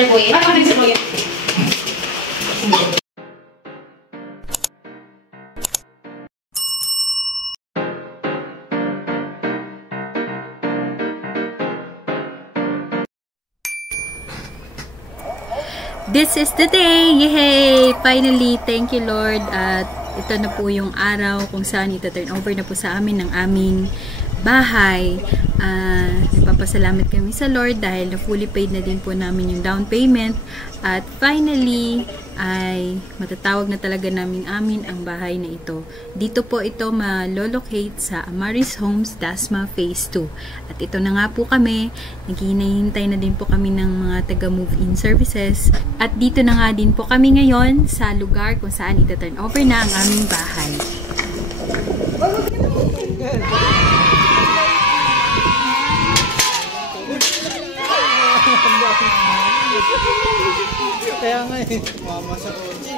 Sir Boy. Ano Sir Boy? This is the day! Yay! Finally, thank you Lord. At ito na po yung araw kung saan ita-turn over na po sa amin ng aming bahay. Nagpapasalamat kami sa Lord dahil na fully paid na din po namin yung down payment. At finally, ay matatawag na talaga namin ang bahay na ito. Dito po ito malolocate sa Amaris Homes, Dasma Phase 2. At ito na nga po kami. Naghihintay na din po kami ng mga taga-move-in services. At dito na nga din po kami ngayon sa lugar kung saan ita-turn over na ang aming bahay. Kaya nga eh, mama sa kotse.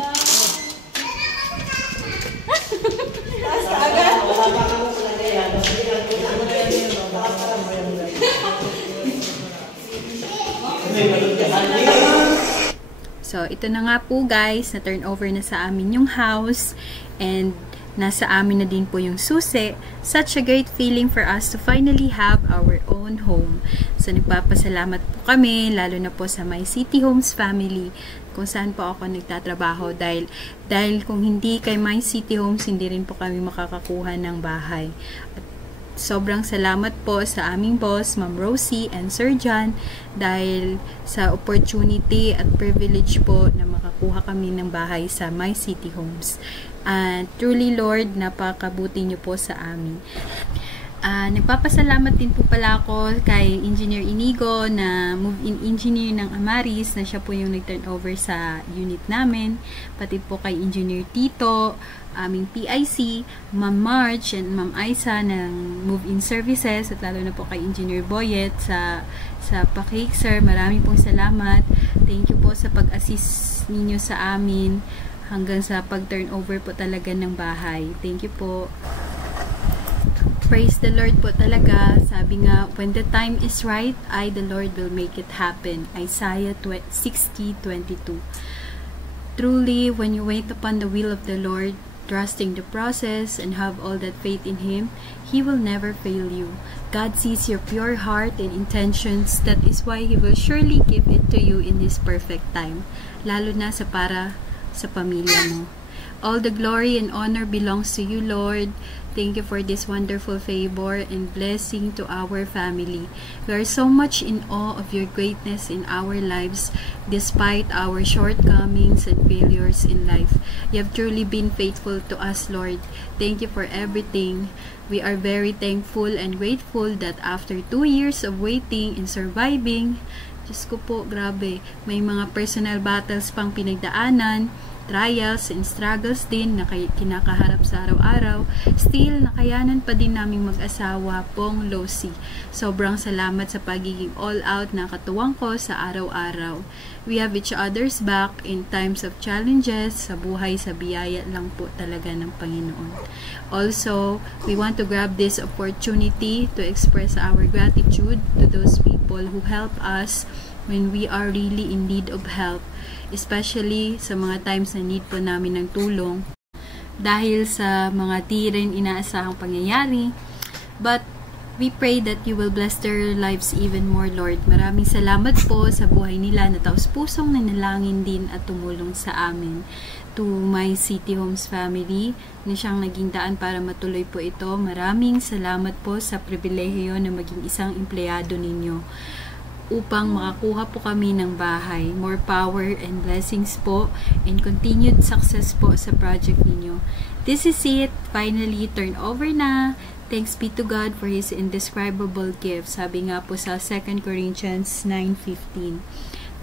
So, ito na nga po guys, na turn over na sa amin yung house and nasa amin na din po yung susi. Such a great feeling for us to finally have our own home. So, nagpapasalamat po kami, lalo na po sa My City Homes family, kung saan po ako nagtatrabaho dahil kung hindi kay My City Homes, hindi rin po kami makakakuha ng bahay. At sobrang salamat po sa aming boss, Ma'am Rosie and Sir John, dahil sa opportunity at privilege po na makakuha kami ng bahay sa My City Homes. Truly Lord, napakabuti niyo po sa amin. Nagpapasalamat din po pala ako kay Engineer Inigo na move-in engineer ng Amaris, na siya po yung nag-turn over sa unit namin, pati po kay Engineer Tito, aming PIC, Ma'am March and Ma'am Aisa ng move-in services, at lalo na po kay Engineer Boyet sa pakik. Sir, marami pong salamat. Thank you po sa pag-assist ninyo sa amin hanggang sa pag-turn over po talaga ng bahay. Thank you po. Praise the Lord po talaga. Sabi nga, when the time is right, I, the Lord, will make it happen. Isaiah 60:22. Truly, when you wait upon the will of the Lord, trusting the process and have all that faith in Him, He will never fail you. God sees your pure heart and intentions. That is why He will surely give it to you in His perfect time. Lalo na para sa pamilya mo. All the glory and honor belongs to you, Lord. Thank you for this wonderful favor and blessing to our family. We are so much in awe of your greatness in our lives, despite our shortcomings and failures in life. You have truly been faithful to us, Lord. Thank you for everything. We are very thankful and grateful that after 2 years of waiting and surviving, Diyos ko po, grabe, may mga personal battles pang pinagdaanan, trials and struggles din na kinakaharap sa araw-araw, still nakayanan pa din naming mag-asawa pong Losi. Sobrang salamat sa pagiging all-out na katuwang ko sa araw-araw. We have each other's back in times of challenges sa buhay, sa biyaya lang po talaga ng Panginoon. Also, we want to grab this opportunity to express our gratitude to those people who help us when we are really in need of help, especially sa mga times na need po namin ng tulong dahil sa mga di rin inaasahang pangyayari. But we pray that you will bless their lives even more, Lord. Maraming salamat po sa buhay nila na taos-pusong nanalangin din at tumulong sa amin. To My City Homes family na siyang naging daan para matuloy po ito, maraming salamat po sa pribilehiyo na maging isang empleyado ninyo upang makakuha po kami ng bahay. More power and blessings po and continued success po sa project ninyo. This is it. Finally, turn over na. Thanks be to God for His indescribable gift. Sabi nga po sa 2 Corinthians 9:15.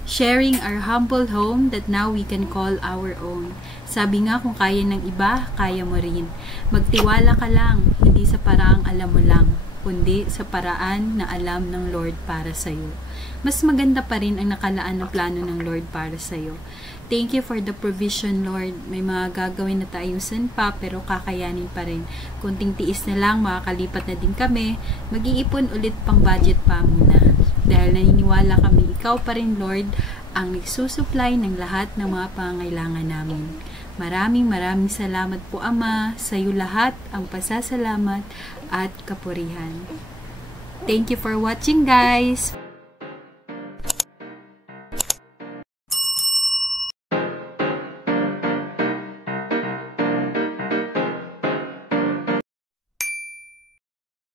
Sharing our humble home that now we can call our own. Sabi nga, kung kaya ng iba, kaya mo rin. Magtiwala ka lang, hindi sa paraang alam mo lang, kundi sa paraan na alam ng Lord para sa'yo. Mas maganda pa rin ang nakalaan ng plano ng Lord para sa'yo. Thank you for the provision, Lord. May mga gagawin na taayusan pa, pero kakayanin pa rin. Kunting tiis na lang, makakalipat na din kami. Mag-iipon ulit pang budget pa muna. Dahil naniniwala kami, ikaw pa rin, Lord, ang nagsusupply ng lahat ng mga pangangailangan namin. Maraming salamat po, Ama. Sa iyo lahat ang pasasalamat at kapurihan. Thank you for watching, guys!